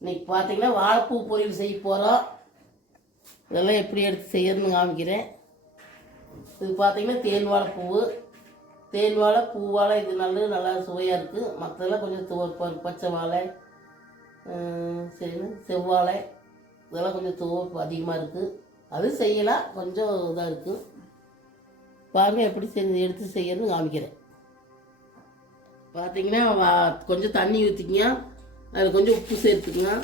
இன்றைக்கி பார்த்தீங்கன்னா வாழைப்பூ பொரியல் செய்ய போகிறோம். இதெல்லாம் எப்படி எடுத்து செய்யணும்னு காமிக்கிறேன். இது பார்த்தீங்கன்னா தேன் வாழைப்பூவு, தேன் வாழை பூவாழை இது நல்லா சுவையாக இருக்குது. மற்றதெல்லாம் கொஞ்சம் பச்சை வாழை, சரி செவ்வாழை இதெல்லாம் கொஞ்சம் துவர்ப்பு அதிகமாக இருக்குது. அது செய்யலாம், கொஞ்சம் இதாக இருக்குது. பாருங்கள் எப்படி எடுத்து செய்யணும்னு காமிக்கிறேன். பார்த்தீங்கன்னா கொஞ்சம் தண்ணி ஊற்றிக்கிங்க, அதில் கொஞ்சம் உப்பு சேர்த்துக்குங்க.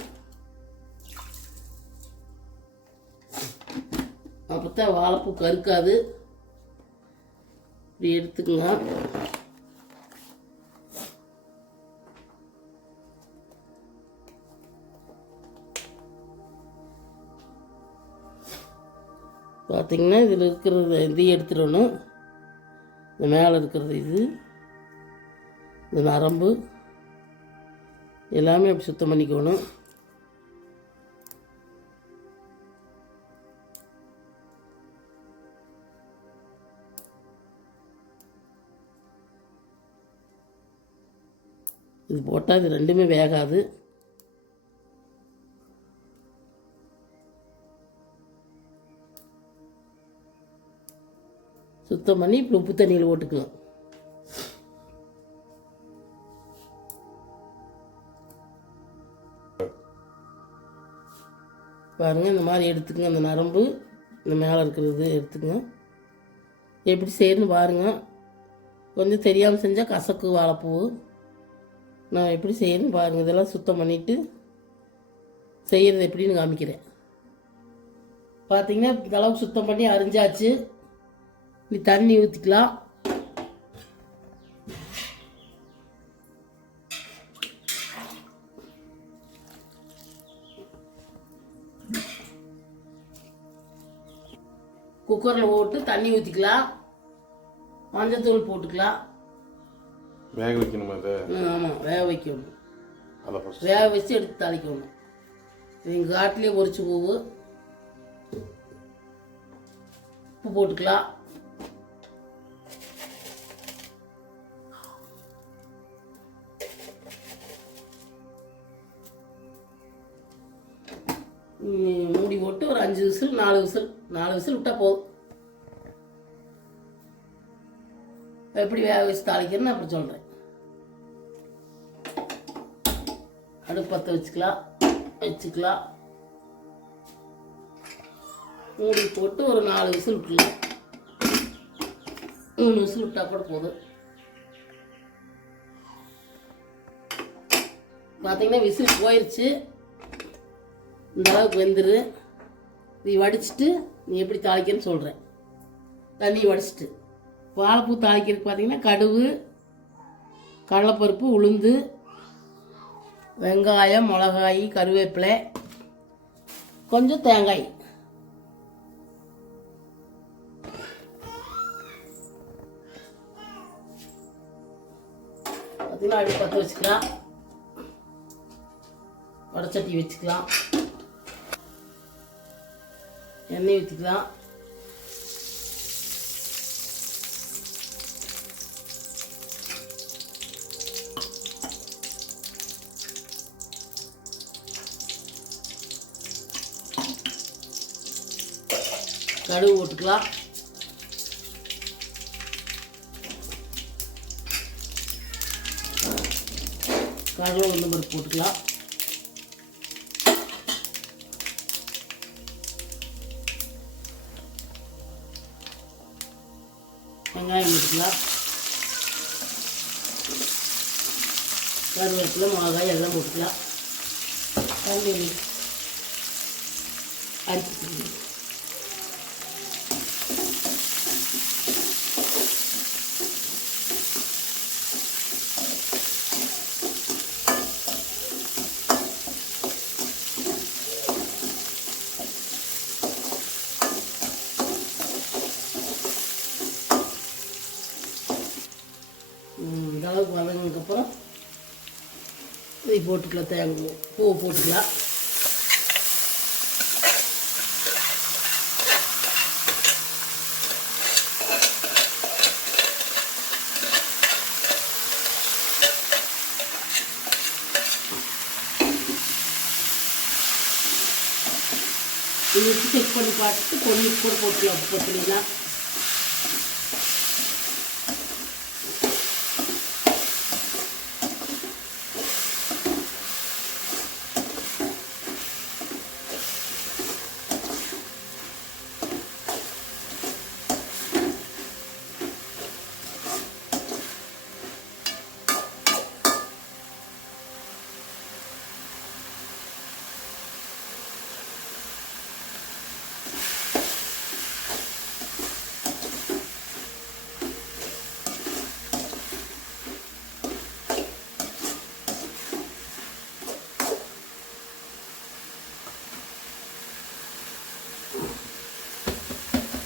அப்போ தான் வாழைப்பூ கருக்காது. இப்படி எடுத்துக்குங்க. பார்த்தீங்கன்னா இதில் இருக்கிறது இதையும் எடுத்துடணும். இந்த மேலே இருக்கிறது இந்த நரம்பு எல்லாமே அப்படி சுத்தம் பண்ணிக்கணும். இது போட்டால் இது ரெண்டுமே வேகாது. சுத்தம் பண்ணி இப்படி உப்பு தண்ணியில் போட்டுக்கலாம். பாருங்கள் இந்த மாதிரி எடுத்துக்கங்க. அந்த நரம்பு இந்த மேலே இருக்கிறது எடுத்துக்கங்க. எப்படி செய்யணும்னு பாருங்கள். கொஞ்சம் தெரியாமல் செஞ்சால் கசக்கு வாழைப்பூ. நான் எப்படி செய்யணும்னு பாருங்கள். இதெல்லாம் சுத்தம் பண்ணிவிட்டு செய்கிறது எப்படின்னு காமிக்கிறேன். பார்த்தீங்கன்னா இதளவுக்கு சுத்தம் பண்ணி அரிஞ்சாச்சு. நீ தண்ணி ஊற்றிக்கலாம். குக்கரில் போட்டு தண்ணி ஊற்றிக்கலாம். மஞ்சத்தூள் போட்டுக்கலாம். வேக வைக்கணுமா அதை? ஆமாம், வேக வைக்கணும். வேக வச்சு எடுத்து தாளிக்கணும். நீங்கள் காட்டிலே பொரிச்சு பூவு உப்பு போட்டுக்கலாம். மூடி போட்டு ஒரு 5 விசில் 4 விசில் விட்டால் போதும். எப்படி வேக வச்சு தாளிக்கிறேன்னு அப்படி சொல்கிறேன். அடுப்பத்தை வச்சுக்கலாம். மூடி போட்டு ஒரு 4 விசில் விட்டுலாம். 3 விசில் விட்டால் கூட போதும். பார்த்தீங்கன்னா விசில் போயிடுச்சு. இந்த அளவுக்கு வெந்துரு. நீ வடிச்சிட்டு நீ எப்படி தாளிக்கிறன்னு சொல்கிறேன். தண்ணி வடிச்சிட்டு வாழைப்பூ தாளிக்கிறதுக்கு பார்த்தீங்கன்னா கடுகு, கடலைப்பருப்பு, உளுந்து, வெங்காயம், மிளகாய், கருவேப்பிலை, கொஞ்சம் தேங்காய். பார்த்தீங்கன்னா அடுப்பு பற்ற வச்சுக்கலாம். வடச்சட்டி வச்சுக்கலாம். எண்ணெய் ஊற்றிக்கலாம். கடுகு போட்டுக்கலாம். கடலை உளுந்தம் பருப்பு போட்டுக்கலாம். வெங்காயம் போட்டுக்கலாம். கருவேப்பிலை, மிளகாய் எல்லாம் போட்டுக்கலாம். தண்ணி அரிசி இந்த அளவுக்கு வதங்கினதுக்கப்புறம் இதை போட்டுக்கலாம். தேங்காய் பூ போட்டுக்கலாம். இது வச்சு செக் பண்ணி பார்த்துட்டு பொடி கூட போட்டுக்கலாம் உப்பு பத்தலைன்னா.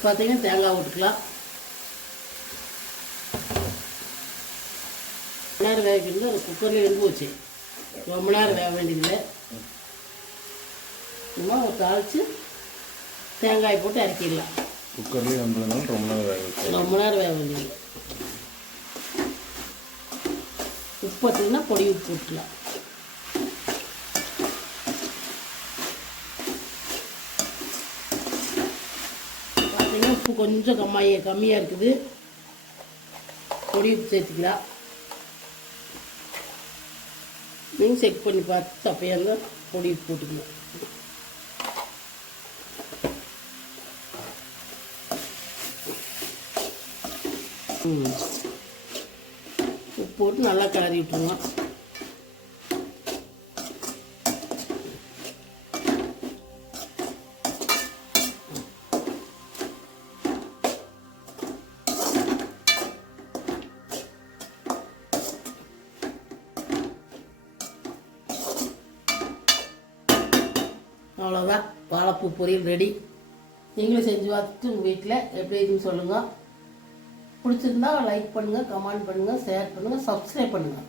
பார்த்தீங்கன்னா தேங்காய் விட்டுக்கலாம். நேரம் வேக வைக்கிறது அது குக்கரில் வெந்து போச்சு. ரொம்ப நேரம் வேக வேண்டியதில்லை. சும்மா தாளித்து தேங்காய் போட்டு இறக்கிடலாம். குக்கர்லேயே வந்ததுனால ரொம்ப நேரம் வேக வைக்கும். ரொம்ப நேரம் வேக வேண்டியதில்லை. உப்பு பார்த்தீங்கன்னா பொடி உப்பு போட்டுக்கலாம். பார்த்தீங்கன்னா உப்பு கொஞ்சம் கம்மியாக இருக்குது. பொடி உப்பு சேர்த்துக்கலாம். நீங்கள் செக் பண்ணி பார்த்து தப்பையாக இருந்தால் பொடி உப்பு போட்டுக்கணும். உப்பு போட்டு நல்லா கிளறி விட்டுருங்க. அவ்வளோதான், வாழைப்பூ பொரியல் ரெடி. நீங்களும் செஞ்சு பார்த்துட்டு உங்கள் வீட்டில் எப்படி இருக்குன்னு சொல்லுங்கள். பிடிச்சிருந்தா லைக் பண்ணுங்கள், கமெண்ட் பண்ணுங்கள், ஷேர் பண்ணுங்கள், சப்ஸ்கிரைப் பண்ணுங்கள்.